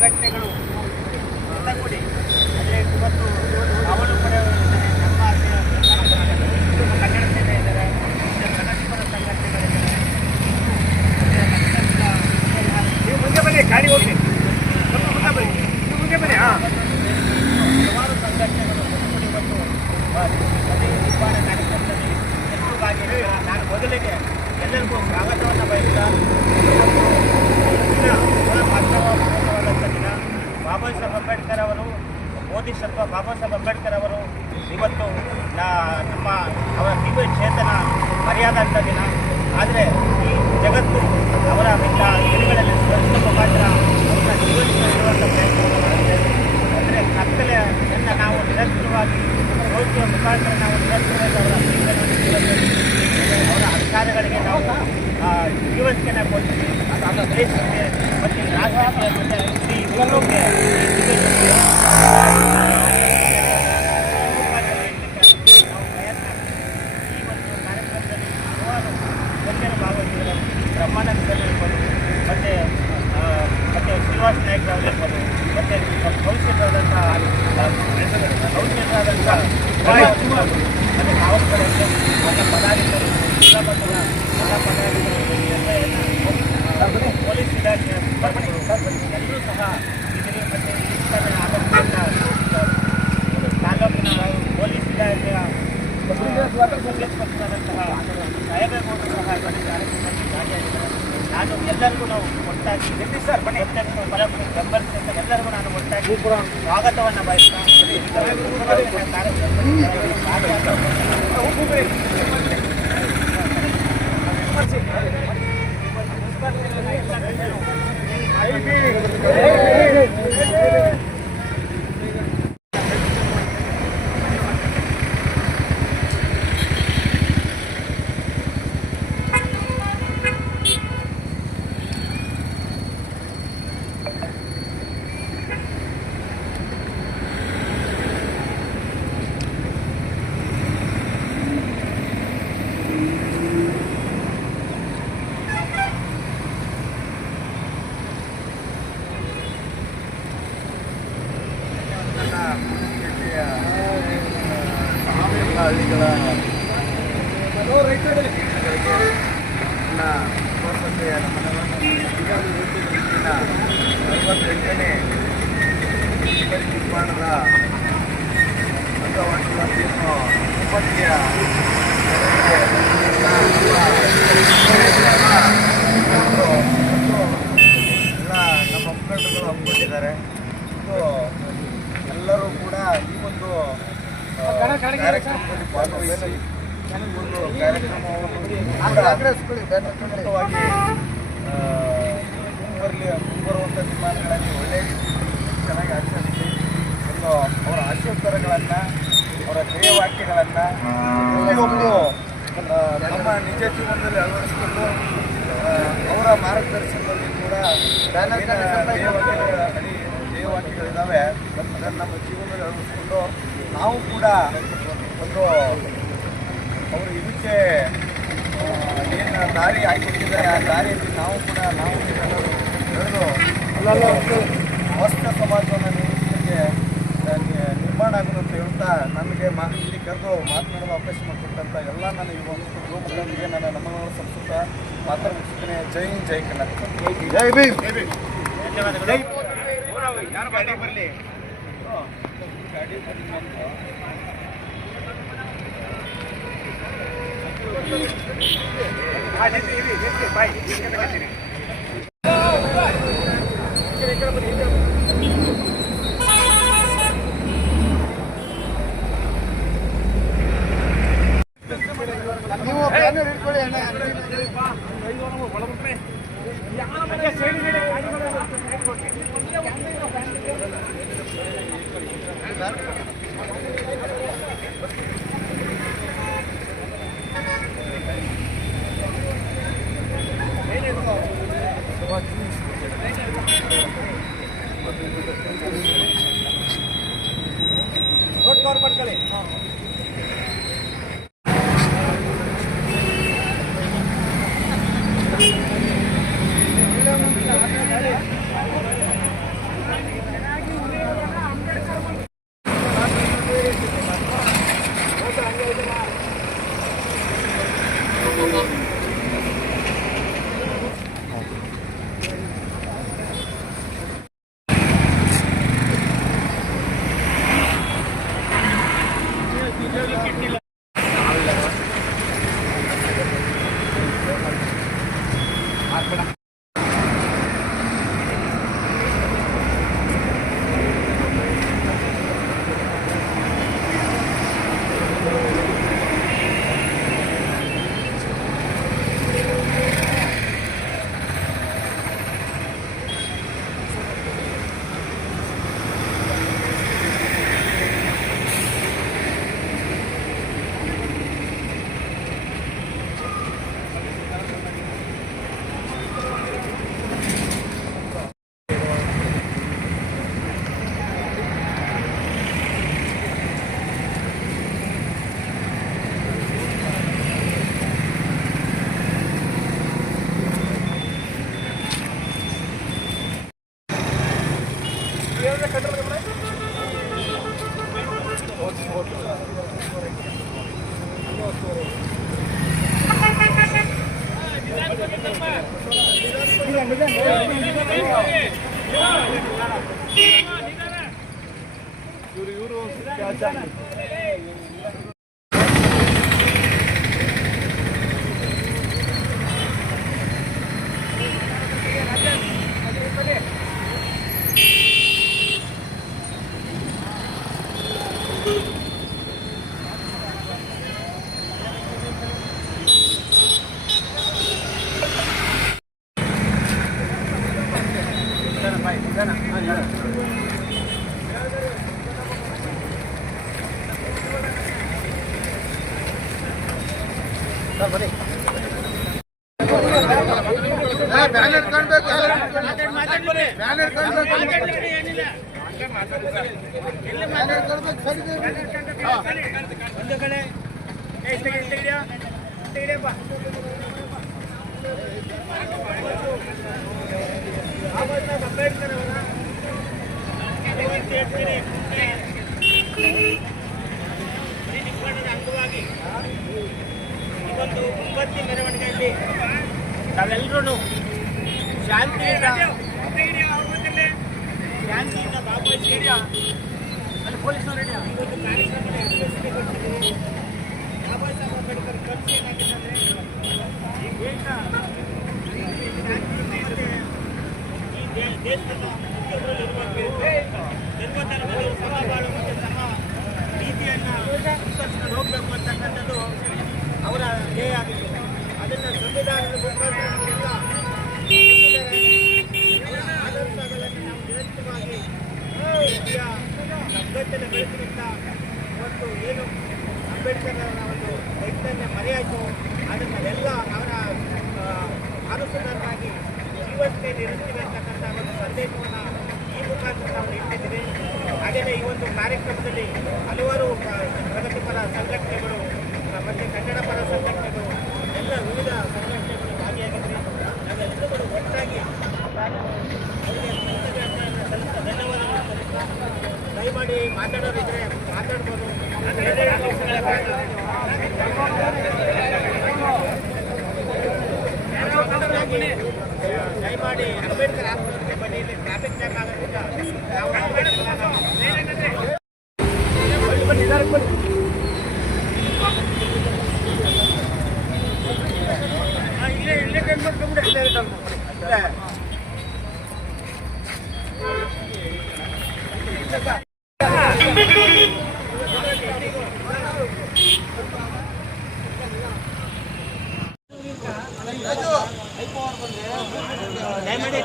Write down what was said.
ಸಂಘಟನೆಗಳು ಎಲ್ಲ ಕೂಡಿ ಅಂದರೆ ಇವತ್ತು ಅವಳು ಕೂಡ ನಮ್ಮ ಕನ್ನಡ ಸೇನೆ ಇದ್ದಾರೆ, ಕನ್ನಡಪರ ಸಂಘಟನೆಗಳಿದ್ದಾರೆ. ನೀವು ಮುಂದೆ ಬನ್ನಿ, ಗಾಡಿ ಹೋಗಿ ಮುಂದೆ ಬನ್ನಿ, ನೀವು ಮುಂದೆ ಬನ್ನಿ. ಹಲವಾರು ಸಂಘಟನೆಗಳು ಕೂಡಿ ಇವತ್ತು ನದಿ ನಿರ್ಮಾಣ ಕಾರ್ಯಕ್ರಮದಲ್ಲಿ ಎಲ್ಲರೂ ಭಾಗಿಯಾಗಿದ್ದಾರೆ. ನಾನು ಮೊದಲಿಗೆ ಎಲ್ಲರಿಗೂ ಸ್ವಾಗತವನ್ನು ಬಯಸ್ತಾ ದಿನ ಬಾಬಾ ಸಾಹೇಬ್ ಅಂಬೇಡ್ಕರ್ ಅವರು ಬೋಧಿಸತ್ವ ಬಾಬಾ ಸಾಹೇಬ್ ಅಂಬೇಡ್ಕರ್ ಅವರು ಇವತ್ತು ನಮ್ಮ ಅವರ ದಿವ್ಯ ಚೇತನ ಮರೆಯಾದಂಥ ದಿನ. ಆದರೆ ಈ ಜಗತ್ತು ಅವರ ದಿನಗಳಲ್ಲಿ ಸ್ಮರಿಸುವ ಮುಖಾಂತರ ಅವರ ಜೀವನಿಸುವಂಥ ಪ್ರಯತ್ನವನ್ನು ಮಾಡುತ್ತೆ. ಅಂದರೆ ಕತ್ತಲೆಯನ್ನು ನಾವು ನಿರಂತರವಾಗಿ ನೋಡುವ ಮುಖಾಂತರ ನಾವು ನಿರಂತರವಾಗಿ ಅವರ ಅವರ ಅಧಿಕಾರಗಳಿಗೆ ನಾವು ಜೀವನಕ್ಕೆ ಕೊಡ್ತೀವಿ. ಅದು ದೇಶಕ್ಕೆ ಮತ್ತು ರಾಷ್ಟ್ರಕ್ಕೆ ಮತ್ತು ಇಡೀ ವಿಶ್ವಕ್ಕೆ ನಾವು ಪ್ರಯತ್ನ ಈ ಒಂದು ಕಾರ್ಯಕ್ರಮದಲ್ಲಿ ಹಲವಾರು ಗಣ್ಯರು ಭಾಗವಹಿಸಿದರು. ಬ್ರಹ್ಮಾನಂದರು ಇರ್ಬೋದು, ಮತ್ತು ಶ್ರೀನಿವಾಸ ನಾಯ್ಕರವರಿರ್ಬೋದು, ಮತ್ತು ಭವಿಷ್ಯದಾದಂಥ ಮತ್ತು ಕಾವಲ್ಪಡೆಗಳು ಎಲ್ಲ ಪದಾಧಿಕಾರಿಗಳು ಎಲ್ಲ ಪದಾಧಿಕಾರಿಗಳು ಪೊಲೀಸ್ ಇಲಾಖೆಯ ಸಿಬ್ಬಂದಿಗಳು ಎಲ್ಲರೂ ಸಹ ಇದ್ರಿ. ಮತ್ತು ತಾಲೂಕಿನ ಪೊಲೀಸ್ ಇಲಾಖೆಯ ಪಕ್ಷದಂತಹ ಸಾಹೇಬರು ಸಹ ಇವತ್ತು ಕಾರ್ಯಕ್ರಮದಲ್ಲಿ ಭಾಗಿಯಾಗಿದ್ದಾರೆ. ನಾನು ಎಲ್ಲರಿಗೂ ನಾವು ಒಟ್ಟಾಗಿ ಬೆಂಬಲಿಸಿದಂಥ ಎಲ್ಲರಿಗೂ ನಾನು ಒಟ್ಟಾಗಿ ಸ್ವಾಗತವನ್ನು ಬಯಸ್ತಾ ಹಳ್ಳಿಗಳ ರೈತರಿಗೆ ವಸತಿಯ ನಮ್ಮನ್ನ 48ನೇ ನಿರ್ಮಾಣದ ಅಂಗವನ್ನು ಉಪತಿಯ ಎಲ್ಲ ನಮ್ಮ ಮುಖಂಡರುಗಳು ಹಮ್ಮಿಕೊಂಡಿದ್ದಾರೆ. ಎಲ್ಲರೂ ಕೂಡ ಈ ಒಂದು ಕಾರ್ಯಕ್ರಮದಲ್ಲಿ ಭಾಗವಹಿಸಿ ಒಂದು ಕಾರ್ಯಕ್ರಮವನ್ನು ಮುಂಬರುವಂಥ ನಿರ್ಮಾಣಗಳಲ್ಲಿ ಒಳ್ಳೆಯ ಚೆನ್ನಾಗಿ ಆಚರಿಸಿ ಒಂದು ಅವರ ಆಶೋತ್ತರಗಳನ್ನು ಅವರ ಧ್ಯೇಯವಾಕ್ಯಗಳನ್ನು ಪ್ರತಿಯೊಬ್ಬರು ನಮ್ಮ ನಿಜ ಜೀವನದಲ್ಲಿ ಅಳವಡಿಸಿಕೊಂಡು ಅವರ ಮಾರ್ಗದರ್ಶನದಲ್ಲಿ ಕೂಡ ಧ್ಯೇಯವಾಕ್ಯಗಳಿದ್ದಾವೆ ಅದನ್ನು ನಮ್ಮ ಜೀವನದಲ್ಲಿ ಅಳವಡಿಸಿಕೊಂಡು ನಾವು ಕೂಡ ಒಂದು ಅವರು ಇದಕ್ಕೆ ಏನು ದಾರಿ ಆಯ್ಕೊಂಡಿದ್ದಾರೆ ಆ ದಾರಿಯಲ್ಲಿ ನಾವು ನಡೆದು ಹೊಸ ಸಮಾಜವನ್ನು ನಿರ್ಮಾಣ ಆಗೋದು ಅಂತ ಹೇಳ್ತಾ ನನಗೆ ಇಲ್ಲಿ ಕರೆದು ಮಾತನಾಡಲು ಅವಕಾಶ ಮಾಡಿಕೊಟ್ಟಂಥ ಎಲ್ಲ ನನ್ನ ಯುವ ಮುಖಂಡರಿಗೆ ನನ್ನ ನಮ್ಮಗಳ ಸಂಸ್ಕೃತ ಮಾತಾಡ್ತಿದ್ದೇನೆ. ಜೈ ಹಿಂದ್, ಜೈ ಕರ್ನಾಟಕ, ಜೈ ಭೀಮ್. ಧನ್ಯವಾದಗಳು. ಯಾರು ಗಾಡಿ ಬರಲಿ ಗಾಡಿ ಬಾಯ್ ನೀವು ಬ್ಯಾನರ್ ಇಟ್ಕೊಳ್ಳಿ ಅಣ್ಣ. ಏನಿದೆ ಇವರು ಬ್ಯಾನರ್ ಕಾಣಬೇಕು, ಬ್ಯಾನರ್ ಒಂದು ಕಡೆ ತೆಗಿಯಪ್ಪ. ಬಾಬಾ ಸಾಹೇಬ್ ಅಂಬೇಡ್ಕರ್ ಅವರ ನಿರ್ಮಾಣದ ಅಂಗವಾಗಿ ಈ ಒಂದು ಮುಂಬತ್ತಿ ಮೆರವಣಿಗೆಯಲ್ಲಿ ನಾವೆಲ್ಲರೂ ಶಾಂತಿಯಿಂದ ಭಾಗವಹಿಸಿ ಅಲ್ಲಿ ಪೊಲೀಸರು ಈ ಒಂದು ಕಾರ್ಯಕ್ರಮದಲ್ಲಿ ಯಶಸ್ವಿಗೊಳಿಸಿದ್ದೀವಿ. ಬಾಬಾ ಸಾಹೇಬ್ ಅಂಬೇಡ್ಕರ್ ಕನಸು ಏನಾಗಿತ್ತಂದರೆ ಈ ದೇಶ ಈ ದೇಶದ ನಿರ್ವಹಣೆ ಸಮಬಾಳು ಮತ್ತು ಸಮ ನೀತಿಯನ್ನು ಅನುಸರಿಸಿಕೊಂಡು ಹೋಗಬೇಕು ಅಂತಕ್ಕಂಥದ್ದು ಅವರ ಧ್ಯೇಯ ಆಗಿತ್ತು. ಅದನ್ನು ಸಂವಿಧಾನದ ಮುಖಾಂತರ ನಮಗೆಲ್ಲ ಆದರ್ಶಗಳನ್ನು ನಾವು ನಿರಂತರವಾಗಿ ರೀತಿಯ ಒಗ್ಗಟ್ಟಿನ ಬೆಳೆಸಿನಿಂದ ಇವತ್ತು ಏನು ಅಂಬೇಡ್ಕರ್ ಅವರ ಒಂದು ಚೈತನ್ಯ ಮರೆಯಾಯಿತು, ಅದನ್ನೆಲ್ಲ ಅವರ ಅನುಸರಣೆಗಾಗಿ ಜೀವನಕ್ಕೆ ಇರುತ್ತೀವಿ ಅಂತಕ್ಕಂಥ ಒಂದು ಸಂದೇಶವನ್ನು ಈ ಮುಖಾಂತರ ನಾವು ನೀಡ್ತಿದ್ದೀವಿ. ಹಾಗೆಯೇ ಈ ಒಂದು ಕಾರ್ಯಕ್ರಮದಲ್ಲಿ ಹಲವಾರು ಪ್ರಗತಿಪರ ಸಂಘಟನೆಗಳು ಮತ್ತು ಕನ್ನಡ ಪರ ಸಂಘಟನೆಗಳು ಎಲ್ಲ ವಿವಿಧ ಸಂಘಟನೆಗಳು ಭಾಗಿಯಾಗಿದ್ದರೆ ನಾವೆಲ್ಲರೂ ಒಟ್ಟಾಗಿ ಅವರಿಗೆ ಧನ್ಯವಾದಗಳು ಸಲ್ಲಿಸ್ತಾ ದಯಮಾಡಿ ಮಾತಾಡೋರಿದ್ದರೆ ಮಾತಾಡ್ಬೋದು. ದಯಮಾಡಿ ಅಂಬೇಡ್ಕರ್ ಆಸ್ಪತ್ರೆ ಬನ್ನಿ, ಇಲ್ಲಿ ಟ್ರಾಫಿಕ್ ಜಾಮ್ ಆಗೋದ್ರಿಂದ ನಾವು ಇಲ್ಲೇ ಟೈಮ್ ಮಾಡ್ಕೊಂಡ್ಬಿಡಿ, ದಯಮಾಡಿ